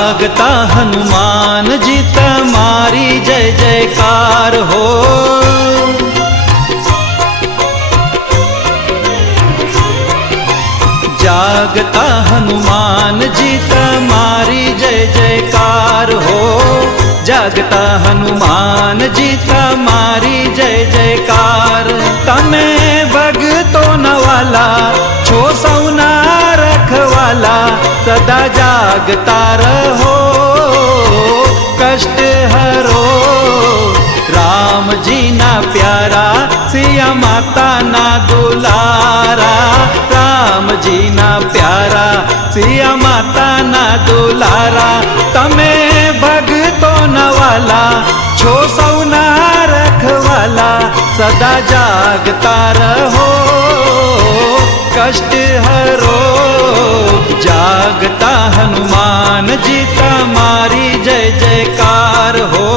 जागता हनुमान जी तुम्हारी जय जयकार हो। जागता हनुमान जी तुम्हारी जय जयकार हो। जागता हनुमान जी तुम्हारी जय जयकार। तमे भगतो नवाला छो सौना रखवाला सदा जागता रहो कष्ट हरो। राम जी ना प्यारा सिया माता ना दुलारा। राम जी ना प्यारा सिया माता ना दुलारा। तमे भगतो नवाला छो सौना रखवाला सदा जागता रहो कष्ट हरो। जागता हनुमान जी तुम्हारी जय जयकार हो।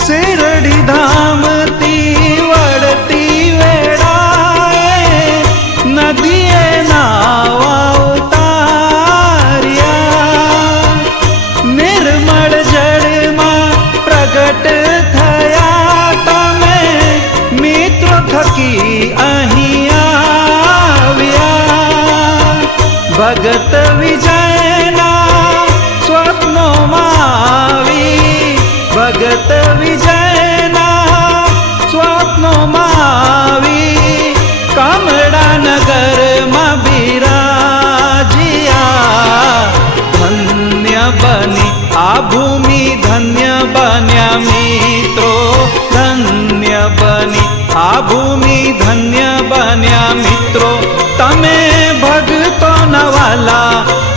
शिरडी धाम तीवड़ती वेड़ाए नदिये नावा उतारिया। निर्मल जड़ में प्रगट थया तमे मित्र थकी अहीं आव्या। भगत विजयना स्वप्नो मावी। भगत विजयना स्वप्नो मावी। कामड़ा नगर में बिराजिया। धन्य बनी आ भूमि धन्य बन्या मित्रो। धन्य बनी आ भूमि धन्य बन्या मित्रो। तमे भगतो नवाला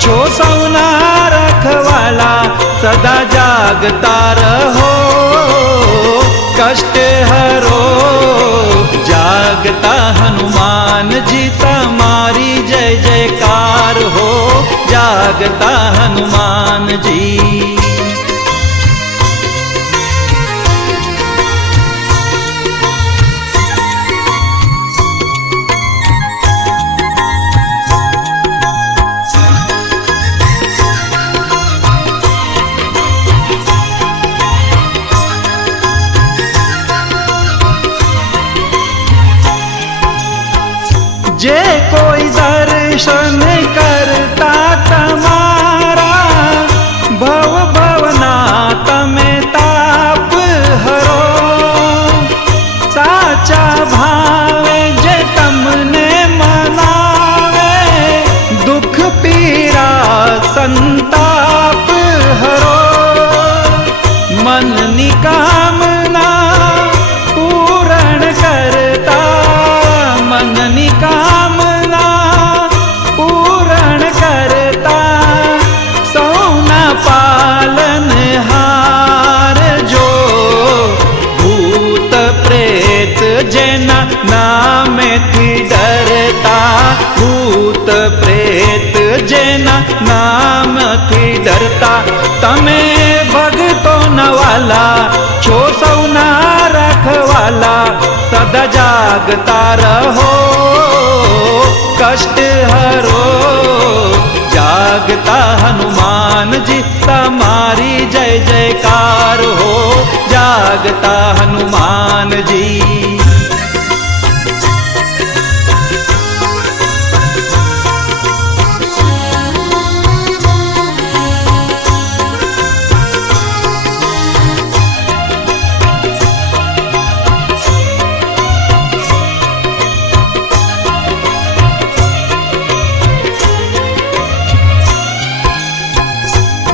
छो सौना रखवाला सदा जागता रहो कष्ट हरो। जागता हनुमान जी तुम्हारी जय जयकार हो। जागता हनुमान जी। जे कोई दर्शन करता तुम्हारा भव भवना तमे ताप हरो। साचा भावे जे तमने मनावे दुख पीरा संताप हरो। मन निकामना पूर्ण करता। मन निकामना पूर्ण करता। सौना पालन हार जो भूत प्रेत जेना नाम थी डरता। भूत प्रेत जेना नाम थी डरता। तमे भगतो नवाला छो सौना रखवाला सदा जागता रहो कष्ट हरो। जागता हनुमान जी तुम्हारी जय जयकार हो। जागता हनुमान जी।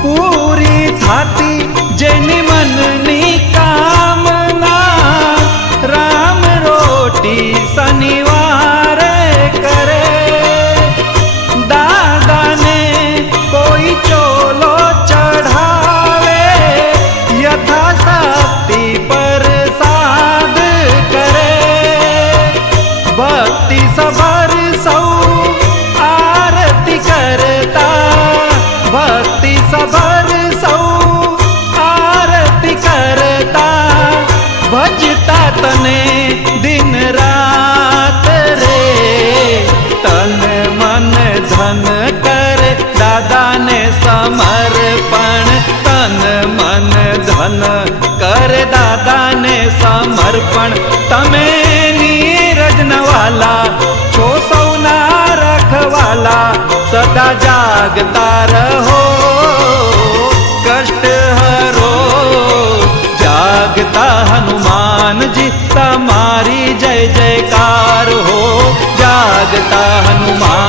पूरी थाती जेनी मननी कामना वाला सदा जागता रहो, कष्ट हरो जागता हनुमान जी तमारी जय जयकार हो, जागता हनुमान